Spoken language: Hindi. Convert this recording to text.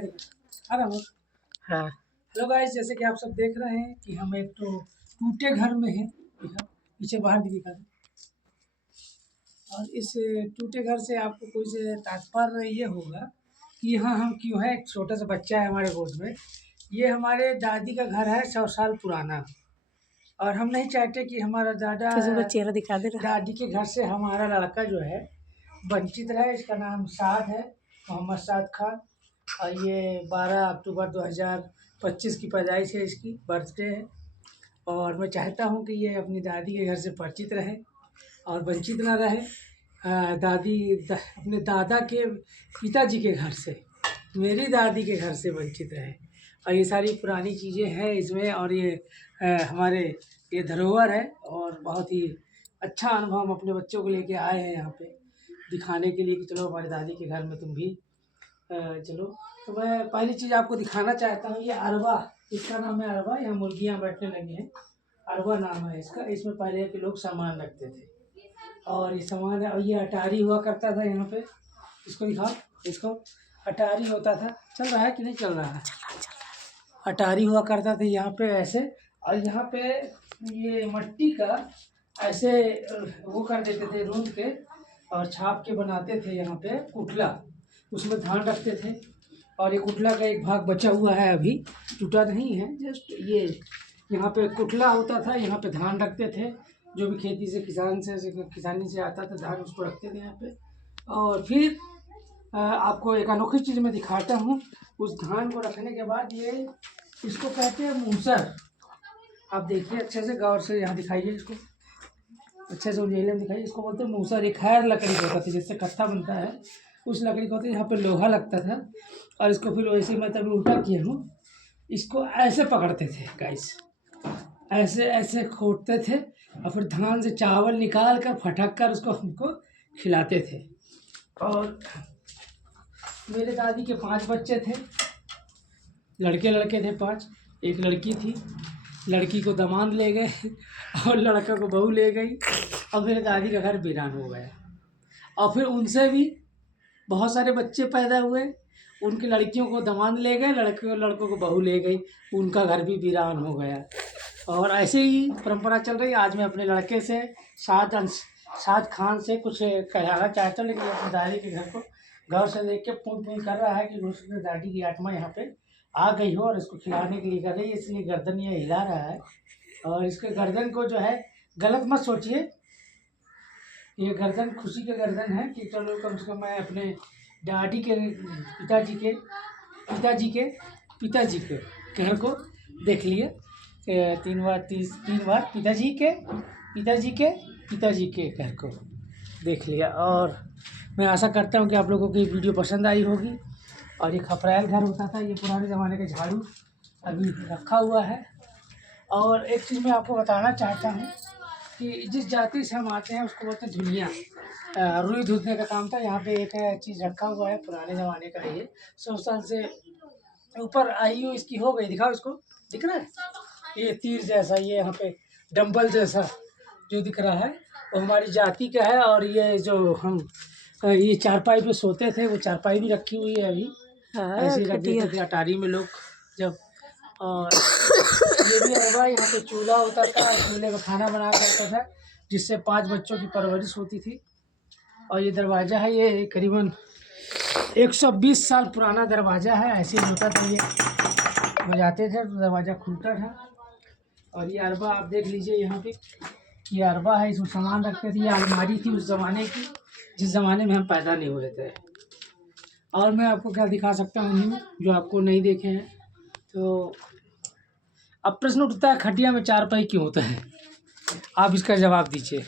के देखो। आ रहा हूँ। हाँ। हेलो गाइस, जैसे कि आप सब देख रहे हैं कि हम एक तो टूटे घर में हैं। पीछे बाहर भी दिखा दें। और इस टूटे घर से आपको कुछ तात्पर्य ये होगा कि यहाँ हम क्यों हैं। एक छोटा सा बच्चा है हमारे गोद में। ये हमारे दादी का घर है, 100 साल पुराना। और हम नहीं चाहते कि हमारा चेहरा दिखा दे रहा। दादी के घर से हमारा लड़का जो है वंचित रहे। इसका नाम साद है, मोहम्मद साद खान। और ये 12 अक्टूबर 2025 की पैदाइश है, इसकी बर्थडे है। और मैं चाहता हूँ कि ये अपनी दादी के घर से परिचित रहे और वंचित ना रहे। अपने दादा के पिताजी के घर से, मेरी दादी के घर से वंचित रहे। और ये सारी पुरानी चीज़ें हैं इसमें। और ये हमारे ये धरोहर है। और बहुत ही अच्छा अनुभव हम अपने बच्चों को लेके आए हैं यहाँ पे दिखाने के लिए कि चलो हमारी दादी के घर में तुम भी चलो। तो मैं पहली चीज़ आपको दिखाना चाहता हूँ, ये अरबा, इसका नाम है अरबा। यहाँ मुर्गियाँ बैठने लगी हैं, अरबा नाम है इसका। इसमें पहले के लोग सामान रखते थे और ये सामान है। और ये अटारी हुआ करता था यहाँ पे। इसको दिखाओ, इसको अटारी होता था। चल रहा है कि नहीं चल रहा है? अटारी हुआ करता था यहाँ पे ऐसे। और यहाँ पे ये मट्टी का ऐसे वो कर देते थे, रूंध के और छाप के बनाते थे यहाँ पे कुटला। उसमें धान रखते थे। और ये कुटला का एक भाग बचा हुआ है, अभी टूटा नहीं है। जस्ट ये यहाँ पे कुटला होता था, यहाँ पे धान रखते थे। जो भी खेती से किसानी से आता था धान, उसको रखते थे यहाँ पे। और फिर आपको एक अनोखी चीज़ मैं दिखाता हूँ। उस धान को रखने के बाद ये इसको कहते हैं मूसर। आप देखिए अच्छे से, गौर से यहाँ दिखाइए इसको, अच्छे से उंजेले में दिखाइए। इसको बोलते हैं मूसर। एक खैर लकड़ी होता था, जिससे कत्था बनता है, उस लकड़ी को होता है। यहाँ पे लोहा लगता था और इसको फिर वैसे मैं तभी उल्टा किया हूँ। इसको ऐसे पकड़ते थे गाइस, ऐसे ऐसे खोदते थे और फिर धान से चावल निकाल कर फटक कर उसको हमको खिलाते थे। और मेरे दादी के 5 बच्चे थे, लड़के थे 5। एक लड़की थी, लड़की को दामाद ले गए और लड़का को बहू ले गई। और मेरे दादी का घर वीरान हो गया। और फिर उनसे भी बहुत सारे बच्चे पैदा हुए। उनकी लड़कियों को दामाद ले गए, लड़कों को बहू ले गई, उनका घर भी वीरान हो गया। और ऐसे ही परंपरा चल रही है। आज मैं अपने लड़के से साद खान से कुछ कहना चाहता हूँ, लेकिन अपनी दादी के घर को गौर से देख के पूछ कर रहा है कि उसकी दादी की आत्मा यहाँ पे आ गई हो और इसको खिलाने के लिए कर रही है, इसलिए गर्दन ये हिला रहा है। और इसके गर्दन को जो है गलत मत सोचिए, ये गर्दन खुशी का गर्दन है कि चलो कम से कम मैं अपने दादी के पिताजी के घर को देख लिए। 3 बार पिताजी के घर को देख लिया। और मैं आशा करता हूँ कि आप लोगों को ये वीडियो पसंद आई होगी। और ये खपरैल घर होता था, ये पुराने ज़माने का झाड़ू अभी रखा हुआ है। और एक चीज़ मैं आपको बताना चाहता हूँ कि जिस जाति से हम आते हैं उसको बोलते हैं धुलियाँ। रुई धुलने का काम था। यहाँ पे एक चीज़ रखा हुआ है, पुराने ज़माने का। ये 100 साल से ऊपर आयु इसकी हो गई। दिखाओ, इसको दिख रहा है? ये तीर जैसा, ये यहाँ पे डंबल जैसा जो दिख रहा है वो हमारी जाति का है। और ये जो हम ये चारपाई पे सोते थे, वो चारपाई भी रखी हुई है अभी। ऐसे रख देते थे अटारी में लोग जब। और ये भी अरबा, यहाँ पे चूल्हा होता था, चूल्हे में खाना बनाया करता था, जिससे 5 बच्चों की परवरिश होती थी। और ये दरवाज़ा है, ये करीबन 120 साल पुराना दरवाज़ा है। ऐसे ही होता था, ये बजाते थे तो दरवाज़ा खुलता था। और ये अरबा आप देख लीजिए, यहाँ पे ये अरबा है, इसमें सामान रखते थे। ये अलमारी थी उस ज़माने की, जिस ज़माने में हम पैदा नहीं हुए थे। और मैं आपको क्या दिखा सकता हूँ जो आपको नहीं देखे हैं। तो अब प्रश्न उठता है, खटिया में चारपाई क्यों होता है? आप इसका जवाब दीजिए।